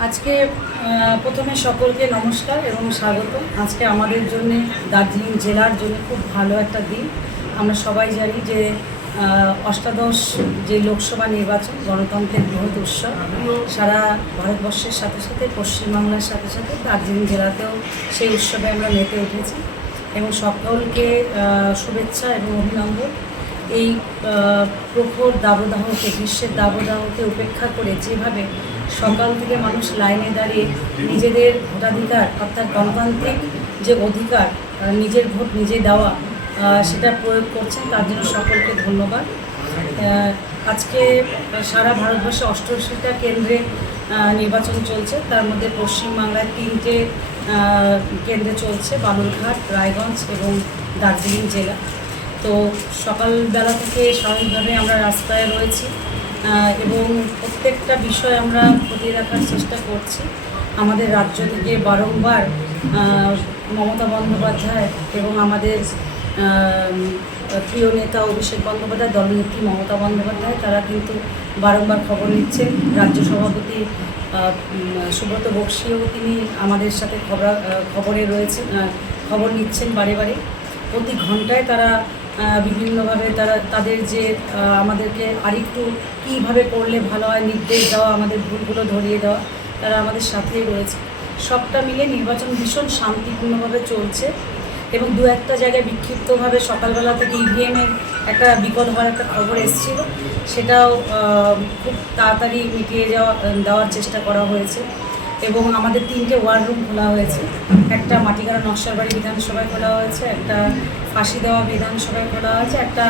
আজকে প্রথমে সকলকে নমস্কার এবং স্বাগত। আজকে আমাদের জন্য দার্জিলিং জেলার জন্য খুব ভালো একটা দিন। আমরা সবাই জানি যে অষ্টাদশ যে লোকসভা নির্বাচন গণতন্ত্রের বৃহৎ উৎসব সারা ভারতবর্ষের সাথে সাথে পশ্চিমবাংলার সাথে সাথে দার্জিলিং জেলাতেও সেই উৎসবে আমরা মেতে উঠেছি এবং সকলকে শুভেচ্ছা এবং অভিনন্দন। এই প্রখর দাবদাহকে, গ্রীষ্মের দাবদাহকে উপেক্ষা করে যেভাবে সকাল থেকে মানুষ লাইনে দাঁড়িয়ে নিজেদের ভোটাধিকার অর্থাৎ গণতান্ত্রিক যে অধিকার নিজের ভোট নিজে দেওয়া সেটা প্রয়োগ করছেন, তার জন্য সকলকে ধন্যবাদ। আজকে সারা ভারতবর্ষে 88টা কেন্দ্রে নির্বাচন চলছে, তার মধ্যে পশ্চিমবাংলায় 3টে কেন্দ্রে চলছে, বালুরঘাট, রায়গঞ্জ এবং দার্জিলিং জেলা। তো সকালবেলা থেকে স্বাভাবিকভাবে আমরা রাস্তায় রয়েছি এবং প্রত্যেকটা বিষয় আমরা খতিয়ে রাখার চেষ্টা করছি। আমাদের রাজ্য থেকে বারংবার মমতা বন্দ্যোপাধ্যায় এবং আমাদের প্রিয় নেতা অভিষেক বন্দ্যোপাধ্যায়, দলনেত্রী মমতা বন্দ্যোপাধ্যায়, তারা কিন্তু বারংবার খবর নিচ্ছেন। রাজ্য সভাপতি সুব্রত বক্সিও তিনি আমাদের সাথে খবরে রয়েছেন, খবর নিচ্ছেন বারে বারে। প্রতি ঘন্টায় তারা বিভিন্নভাবে তাদের যে আমাদেরকে আরেকটু কীভাবে করলে ভালো হয় নির্দেশ দেওয়া, আমাদের ভুলগুলো ধরিয়ে দেওয়া, তারা আমাদের সাথেই রয়েছে। সবটা মিলে নির্বাচন ভীষণ শান্তিপূর্ণভাবে চলছে এবং দু একটা জায়গায় বিক্ষিপ্তভাবে সকালবেলা থেকে ইভিএমের একটা বিকল হওয়ার একটা খবর এসেছিল, সেটাও খুব তাড়াতাড়ি মিটিয়ে দেওয়ার চেষ্টা করা হয়েছে এবং আমাদের 3টে ওয়ার্ড রুম খোলা হয়েছে। একটা মাটিগাড়া নকশালবাড়ি বিধানসভায় খোলা হয়েছে, একটা ফাঁসি দেওয়া বিধানসভায় খোলা হয়েছে, একটা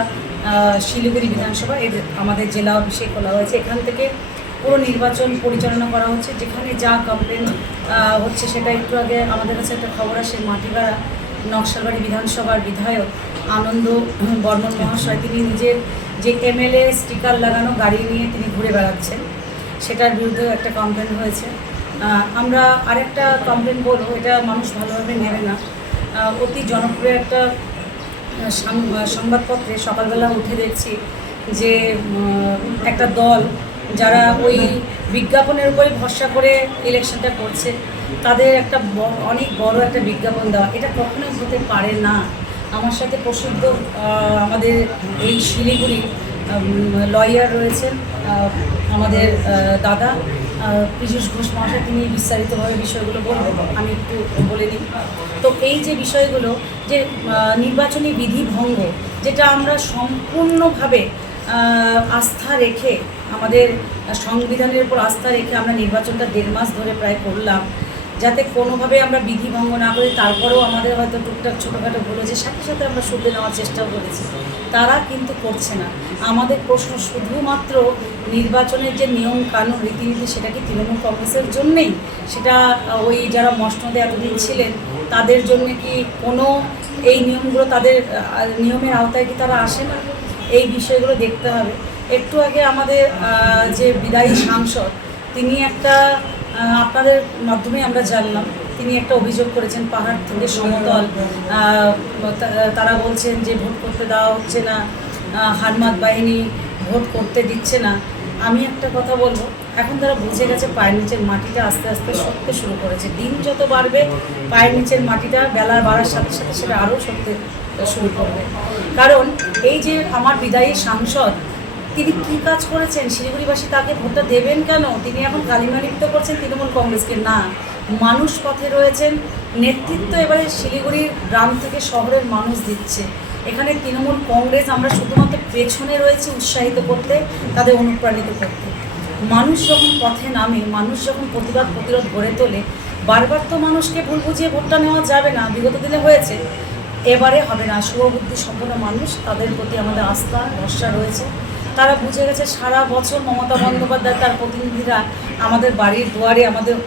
শিলিগুড়ি বিধানসভা আমাদের জেলা অফিসে খোলা হয়েছে। এখান থেকে পুরো নির্বাচন পরিচালনা করা হচ্ছে। যেখানে যা কমপ্লেন হচ্ছে সেটা একটু আগে আমাদের কাছে একটা খবর আসে, মাটিগাড়া নকশালবাড়ি বিধানসভার বিধায়ক আনন্দ বর্মন মহাশয় তিনি নিজের যে এমএলএ স্টিকার লাগানো গাড়ি নিয়ে তিনি ঘুরে বেড়াচ্ছেন, সেটার বিরুদ্ধেও একটা কমপ্লেন হয়েছে। আমরা আরেকটা কমপ্লেন বলবো, এটা মানুষ ভালোভাবে নেবে না। অতি জনপ্রিয় একটা সংবাদপত্রে সকালবেলা উঠে দেখছি যে একটা দল যারা ওই বিজ্ঞাপনের উপরে ভরসা করে ইলেকশনটা করছে, তাদের একটা অনেক বড় একটা বিজ্ঞাপন দেওয়া, এটা কখনোই হতে পারে না। আমার সাথে প্রসিদ্ধ আমাদের এই শিলিগুড়ি লয়ার রয়েছেন আমাদের দাদা পীযূষ ঘোষ মহাশয়, তিনি বিস্তারিতভাবে বিষয়গুলো বলবেন, আমি একটু বলে নিই। তো এই যে বিষয়গুলো, যে নির্বাচনী বিধি ভঙ্গ, যেটা আমরা সম্পূর্ণভাবে আস্থা রেখে, আমাদের সংবিধানের উপর আস্থা রেখে আমরা নির্বাচনটা 1.5 মাস ধরে প্রায় করলাম, যাতে কোনোভাবে আমরা বিধি ভঙ্গ না করি। তারপরেও আমাদের হয়তো টুকটাক ছোটোখাটো বলে যে সাথে সাথে আমরা শুধরে নেওয়ার চেষ্টাও করেছি, তারা কিন্তু করছে না। আমাদের প্রশ্ন শুধুমাত্র নির্বাচনের যে নিয়ম কানুন রীতিনীতি, সেটা কি তৃণমূল কংগ্রেসের জন্যেই? সেটা ওই যারা মসনদে এতদিন ছিলেন তাদের জন্য কি কোনো এই নিয়মগুলো, তাদের নিয়মের আওতায় কি তারা আসে না? এই বিষয়গুলো দেখতে হবে। একটু আগে আমাদের যে বিদায়ী সাংসদ, তিনি একটা আপনাদের মাধ্যমে আমরা জানলাম, তিনি একটা অভিযোগ করেছেন পাহাড় থেকে সমতল, তারা বলছেন যে ভোট করতে দেওয়া হচ্ছে না, হারমাত বাহিনী ভোট করতে দিচ্ছে না। আমি একটা কথা বলবো, এখন তারা বুঝে গেছে পায়ের নিচের মাটিটা আস্তে আস্তে সরতে শুরু করেছে। দিন যত বাড়বে পায়ের নিচের মাটিটা বেলা বাড়ার সাথে সাথে সেটা আরও সরতে শুরু করবে। কারণ এই যে আমার বিদায়ী সাংসদ, তিনি কী কাজ করেছেন? শিলিগুড়িবাসী তাকে ভোটটা দেবেন কেন? তিনি এখন কালিমালিপ্ত করছেন তৃণমূল কংগ্রেসকে। না, মানুষ পথে রয়েছেন, নেতৃত্ব এবারে শিলিগুড়ির গ্রাম থেকে শহরের মানুষ দিচ্ছে। এখানে তৃণমূল কংগ্রেস আমরা শুধুমাত্র পেছনে রয়েছে উৎসাহিত করতে, তাদের অনুপ্রাণিত করতে। মানুষ যখন পথে নামে, মানুষ যখন প্রতিবাদ প্রতিরোধ গড়ে তোলে, বারবার তো মানুষকে ভুল বুঝিয়ে ভোটটা নেওয়া যাবে না। বিগত দিনে হয়েছে, এবারে হবে না। শুভবুদ্ধি সম্পন্ন মানুষ, তাদের প্রতি আমাদের আস্থা ভরসা রয়েছে। তারা বুঝে গেছে সারা বছর মমতা বন্দ্যোপাধ্যায় তার প্রতিনিধিরা আমাদের বাড়ির দুয়ারে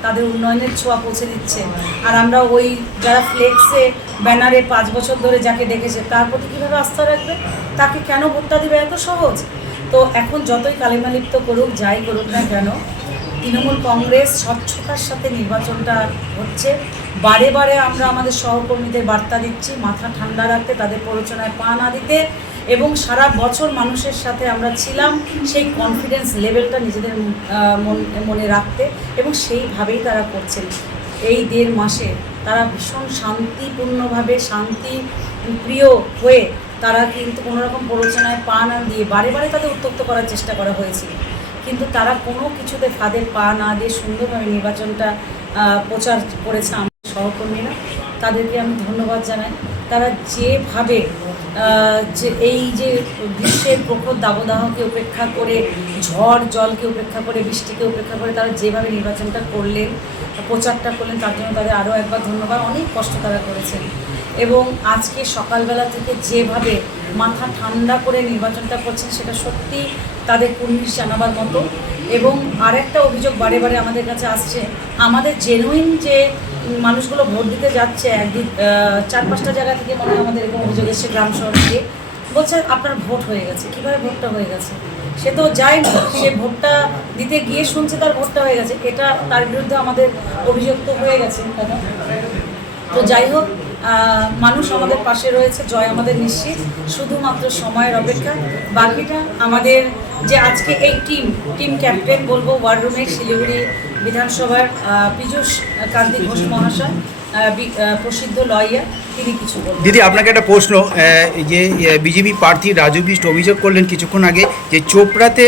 তাদের উন্নয়নের ছোঁয়া পৌঁছে দিচ্ছে, আর আমরা ওই যারা ফ্লেক্সে ব্যানারে 5 বছর ধরে যাকে দেখেছে তার প্রতি কীভাবে আস্থা রাখবে? তাকে কেন ভোটটা দেবে? এত সহজ? তো এখন যতই কালিমালিপ্ত করুক, যাই করুক না কেন, তৃণমূল কংগ্রেস স্বচ্ছতার সাথে নির্বাচনটা হচ্ছে। বারে বারে আমরা আমাদের সহকর্মীদের বার্তা দিচ্ছি মাথা ঠান্ডা রাখতে, তাদের প্ররোচনায় পা না দিতে এবং সারা বছর মানুষের সাথে আমরা ছিলাম সেই কনফিডেন্স লেভেলটা নিজেদের মনে রাখতে, এবং সেইভাবেই তারা করছেন। এই 1.5 মাসে তারা ভীষণ শান্তিপূর্ণভাবে, শান্তি প্রিয় হয়ে তারা কিন্তু কোনোরকম প্ররোচনায় পা না দিয়ে বারে বারে তাদের উত্ত্যক্ত করার চেষ্টা করা হয়েছিল, কিন্তু তারা কোনো কিছুতে ফাঁদে পা না দিয়ে সুন্দরভাবে নির্বাচনটা প্রচার করেছে। আমার সহকর্মীরা, তাদেরকে আমি ধন্যবাদ জানাই। তারা যেভাবে যে এই যে গ্রীষ্মের প্রখর দাবদাহকে উপেক্ষা করে, ঝড় জলকে উপেক্ষা করে, বৃষ্টিকে উপেক্ষা করে তারা যেভাবে নির্বাচনটা করলেন, প্রচারটা করলেন, তার জন্য তাদের আরও একবার ধন্যবাদ। অনেক কষ্ট তারা করেছেন, এবং আজকে সকালবেলা থেকে যেভাবে মাথা ঠান্ডা করে নির্বাচনটা করছেন সেটা সত্যি তাদের কুর্নিশ জানাবার মতো। এবং আরেকটা অভিযোগ বারে বারে আমাদের কাছে আসছে, আমাদের জেনুইন যে মানুষগুলো ভোট দিতে যাচ্ছে, 4-5টা জায়গা থেকে মনে হয় আমাদের এরকম অভিযোগ এসেছে, গ্রাম শহর থেকে বলছে আপনার ভোট হয়ে গেছে। কীভাবে ভোটটা হয়ে গেছে? সে তো যায়নি, সে ভোটটা দিতে গিয়ে শুনছে তার ভোটটা হয়ে গেছে, এটা তার বিরুদ্ধে আমাদের অভিযোগ তো হয়ে গেছে। তো যাই হোক, মানুষ আমাদের পাশে রয়েছে, জয় আমাদের নিশ্চিত, শুধুমাত্র সময়ের অপেক্ষা। বাকিটা আমাদের যে আজকে এই টিম ক্যাপ্টেন বলবো ওয়ার রুমের শিলিগুড়ি বিধানসভার পীযূষ কান্তি ঘোষ মহাশয়, প্রসিদ্ধ লয়ার, তিনি কিছু বলবেন। দিদি, আপনাকে একটা প্রশ্ন, যে বিজেপি প্রার্থী রাজু বিষ্ট অভিযোগ করলেন কিছুক্ষণ আগে যে চোপড়াতে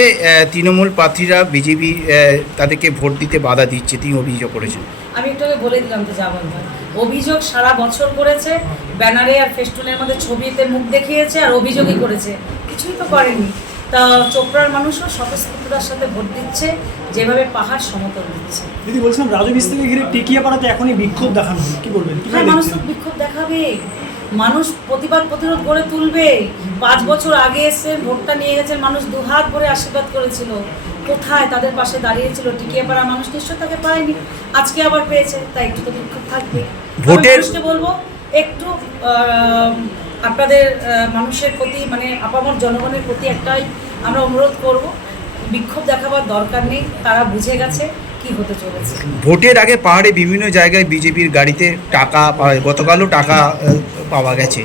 তৃণমূল প্রার্থীরা বিজেপি তাদেরকে ভোট দিতে বাধা দিচ্ছে, তিনি অভিযোগ করেছেন। আমি একটু আগে বলে দিলাম তো, যা বলবেন। অভিযোগ সারা বছর করেছে, ব্যানারে আর ফেস্টুনের মধ্যে ছবিতে মুখ দেখিয়েছে আর অভিযোগই করেছে, কিছুই তো করেনি। তা চোপড়ার মানুষও স্বতঃস্ফূর্ততার সাথে ভোট দিচ্ছে, যেভাবে পাহাড় সমতল দিচ্ছে। দিদি, বলছিলাম রাজু বিস্তারকে ঘিরে টিকিয়াপাড়াতে এখনই বিক্ষোভ দেখানো, কি বলবেন? হ্যাঁ, মানুষ তো বিক্ষোভ দেখাবে, মানুষ প্রতিবাদ প্রতিরোধ গড়ে তুলবে। 5 বছর আগে এসে ভোটটা নিয়ে গেছেন, মানুষ দুহাত ভরে আশীর্বাদ করেছিল, কোথায় তাদের পাশে দাঁড়িয়েছিল? টিকিয়াপাড়া মানুষ নিশ্চয় তাকে পায়নি, আজকে আবার পেয়েছে, তাই একটু তো বিক্ষোভ থাকবে। মানুষকে বলবো একটু আপনাদের মানুষের প্রতি, মানে আপামর জনগণের প্রতি একটাই আমরা অনুরোধ করব, বিক্ষোভ দেখাবার দরকার নেই, তারা বুঝে গেছে কি হতে চলেছে। ভোটের আগে পাহাড়ে বিভিন্ন জায়গায় বিজেপির গাড়িতে টাকা, গতকালও টাকা পাওয়া গেছে,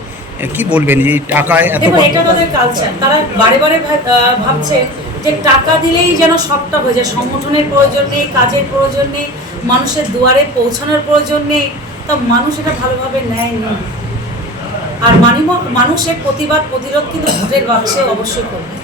কি বলবেন এই টাকায় এত? দেখুন, এটা তাদের কালচার, তারা বারে বারে ভাবছে যে টাকা দিলেই যেন সবটা হয়ে যায়, সংগঠনের প্রয়োজন নেই, কাজের প্রয়োজন নেই, মানুষের দুয়ারে পৌঁছানোর প্রয়োজন নেই, তা মানুষ এটা ভালোভাবে নেয়নি। আর মানুষের প্রতিবাদ প্রতিরোধ কিন্তু ভোটের বাক্সে অবশ্যই করবে।